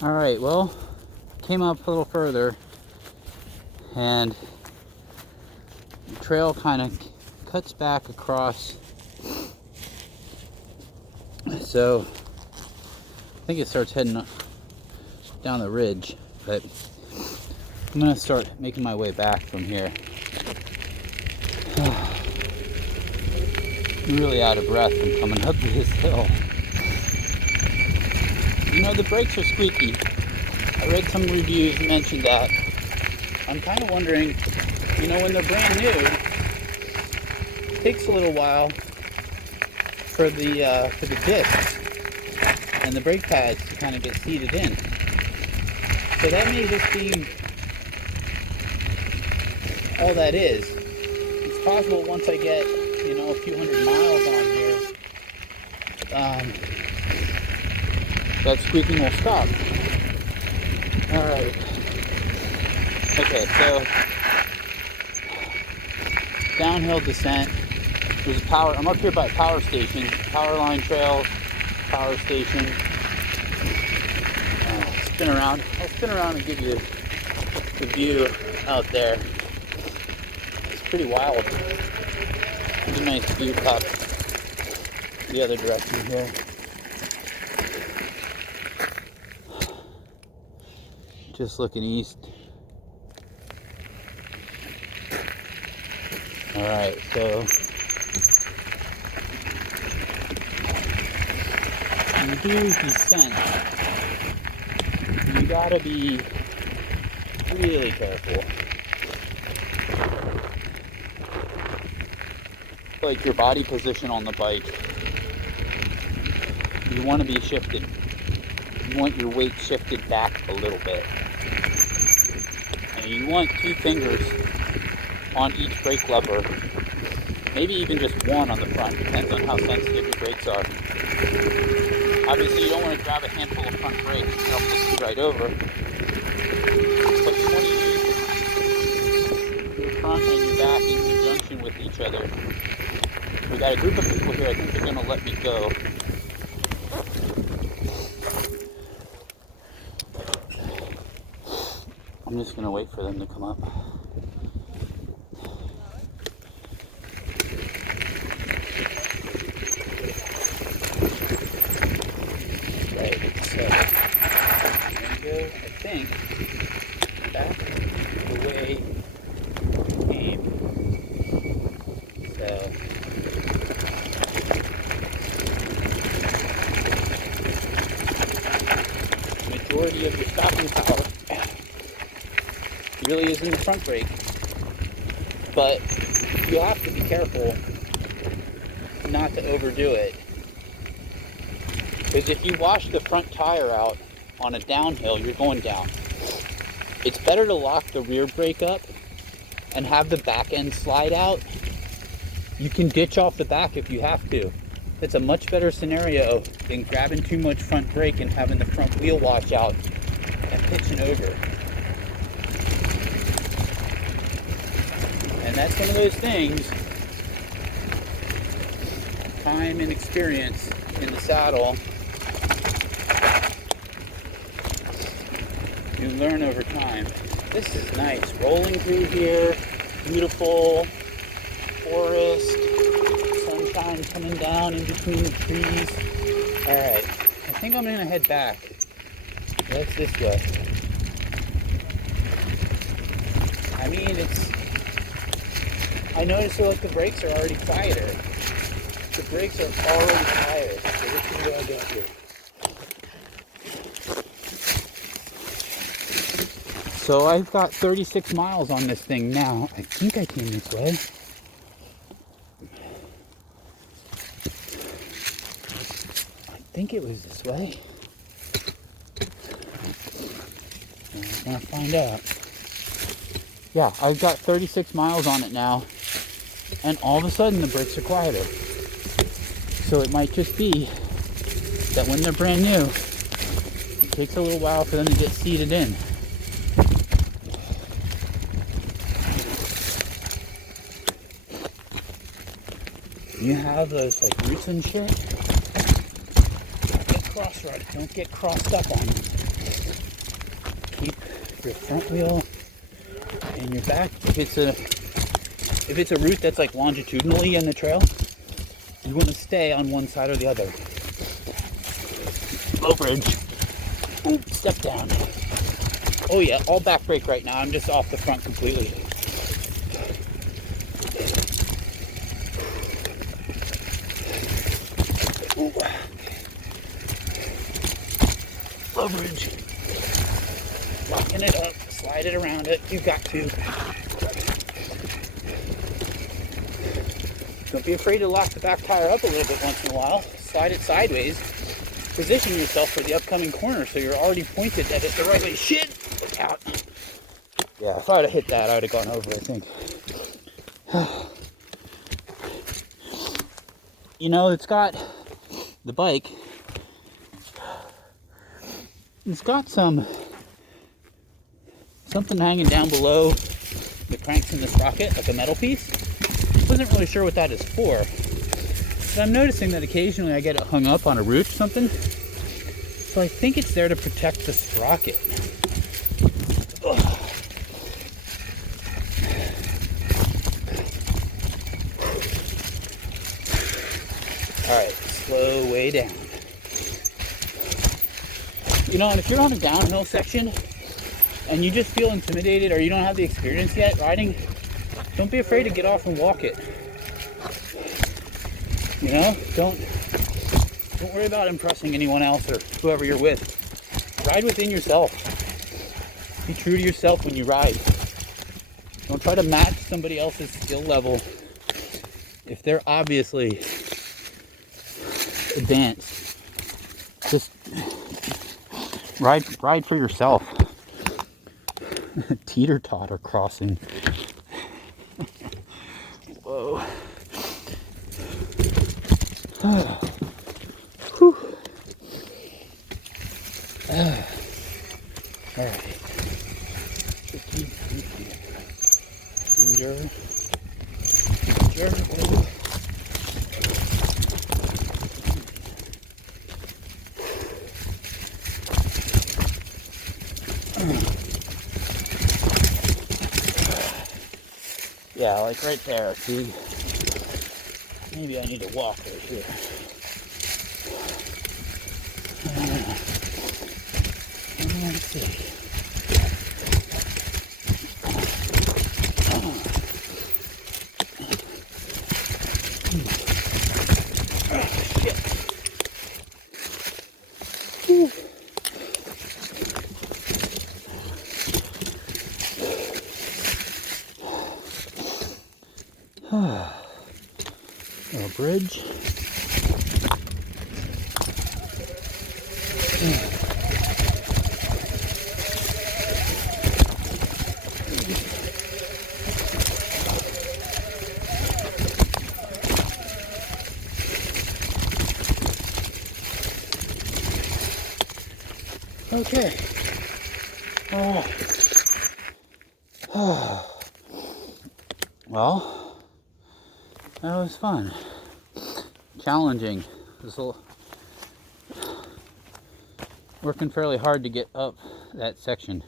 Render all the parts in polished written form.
All right, well, came up a little further and the trail kind of cuts back across. So I think it starts heading down the ridge, but I'm gonna start making my way back from here. I'm really out of breath from coming up this hill. You know, the brakes are squeaky. I read some reviews that mentioned that. I'm kind of wondering, you know, when they're brand new, it takes a little while for the discs and the brake pads to kind of get seated in. So that may just be all that is. It's possible once I get, you know, a few hundred miles on here, that squeaking will stop. Alright. Okay, so downhill descent. There's a power, I'm up here by a power station, power line trails, power station. Spin around. I'll spin around and give you the view out there. It's pretty wild. There's a nice view up the other direction here. Just looking east. Alright, so when you do descent, you gotta be really careful. Like your body position on the bike, you want to be shifted. You want your weight shifted back a little bit. And you want 2 fingers on each brake lever. Maybe even just one on the front, depends on how sensitive your brakes are. Obviously you don't want to grab a handful of front brakes, it'll push you right over. But you want to use your front and your back in conjunction with each other. We got a group of people here, I think they're going to let me go. I'm just going to wait for them to come up. Right, so I'm going to go, I think, back the way we came. So the majority of your stopping power really is in the front brake, but you have to be careful not to overdo it, because if you wash the front tire out on a downhill, you're going down. It's better to lock the rear brake up and have the back end slide out. You can ditch off the back if you have to. It's a much better scenario than grabbing too much front brake and having the front wheel wash out and pitching over. And that's one of those things, time and experience in the saddle, you learn over time. This is nice, rolling through here, beautiful forest, sunshine coming down in between the trees. Alright, I think I'm gonna head back. That's this way. I mean, I noticed like the brakes are already quieter. The brakes are already quieter. So this is what I got here. So I've got 36 miles on this thing now. I think I came this way. I think it was this way. I'm gonna find out. Yeah, I've got 36 miles on it now, and all of a sudden the brakes are quieter. So it might just be that when they're brand new, it takes a little while for them to get seated in. You have those like roots and shit. Don't get cross-rutted. Don't get crossed up on them. your front wheel and your back. If it's a route that's like longitudinally in the trail, you want to stay on one side or the other. Low bridge. Oop, step down. Oh yeah, all back brake right now. I'm just off the front completely. Ooh. Low bridge. Locking it up, slide it around it. You've got to. Don't be afraid to lock the back tire up a little bit once in a while. Slide it sideways. Position yourself for the upcoming corner so you're already pointed at it the right way. Shit! Look out. Yeah, if I would have hit that, I would have gone over, I think. You know, it's got the bike. It's got something hanging down below the cranks in the sprocket, like a metal piece. Wasn't really sure what that is for. But I'm noticing that occasionally I get it hung up on a root or something. So I think it's there to protect the sprocket. Ugh. Alright, slow way down. You know, and if you're on a downhill section and you just feel intimidated or you don't have the experience yet riding, don't be afraid to get off and walk it. You know, don't worry about impressing anyone else or whoever you're with. Ride within yourself. Be true to yourself when you ride. Don't try to match somebody else's skill level if they're obviously advanced. Just ride for yourself. Teeter-totter crossing. Whoa. Whew. All right. Ginger. Yeah, like right there, see? Maybe I need to walk right here. Let's see. Shit. Whew. Little bridge. Okay. Well, that was fun. Challenging. Working fairly hard to get up that section.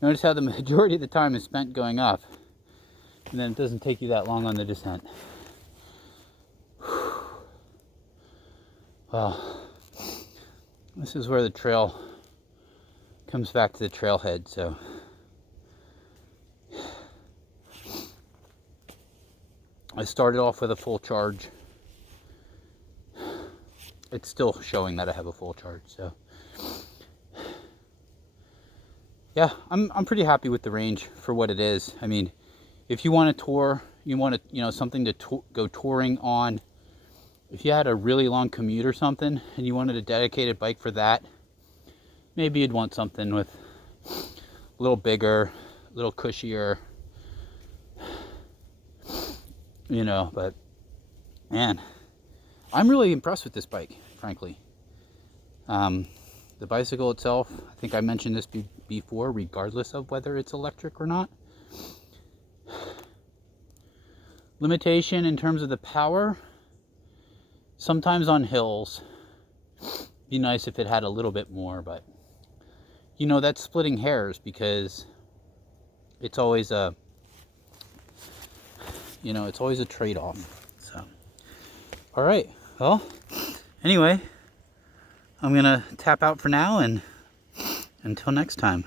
Notice how the majority of the time is spent going up, and then it doesn't take you that long on the descent. Well, this is where the trail comes back to the trailhead, so I started off with a full charge. It's still showing that I have a full charge, so yeah, I'm pretty happy with the range for what it is. I mean, if you want to tour, you want to, something to go touring on. If you had a really long commute or something and you wanted a dedicated bike for that, maybe you'd want something with a little bigger, a little cushier, but man, I'm really impressed with this bike, frankly. The bicycle itself, I think I mentioned this before, regardless of whether it's electric or not. Limitation in terms of the power, sometimes on hills, be nice if it had a little bit more, but you know, that's splitting hairs, because it's always a, you know, it's always a trade-off. So, all right, well, anyway, I'm gonna tap out for now, and until next time.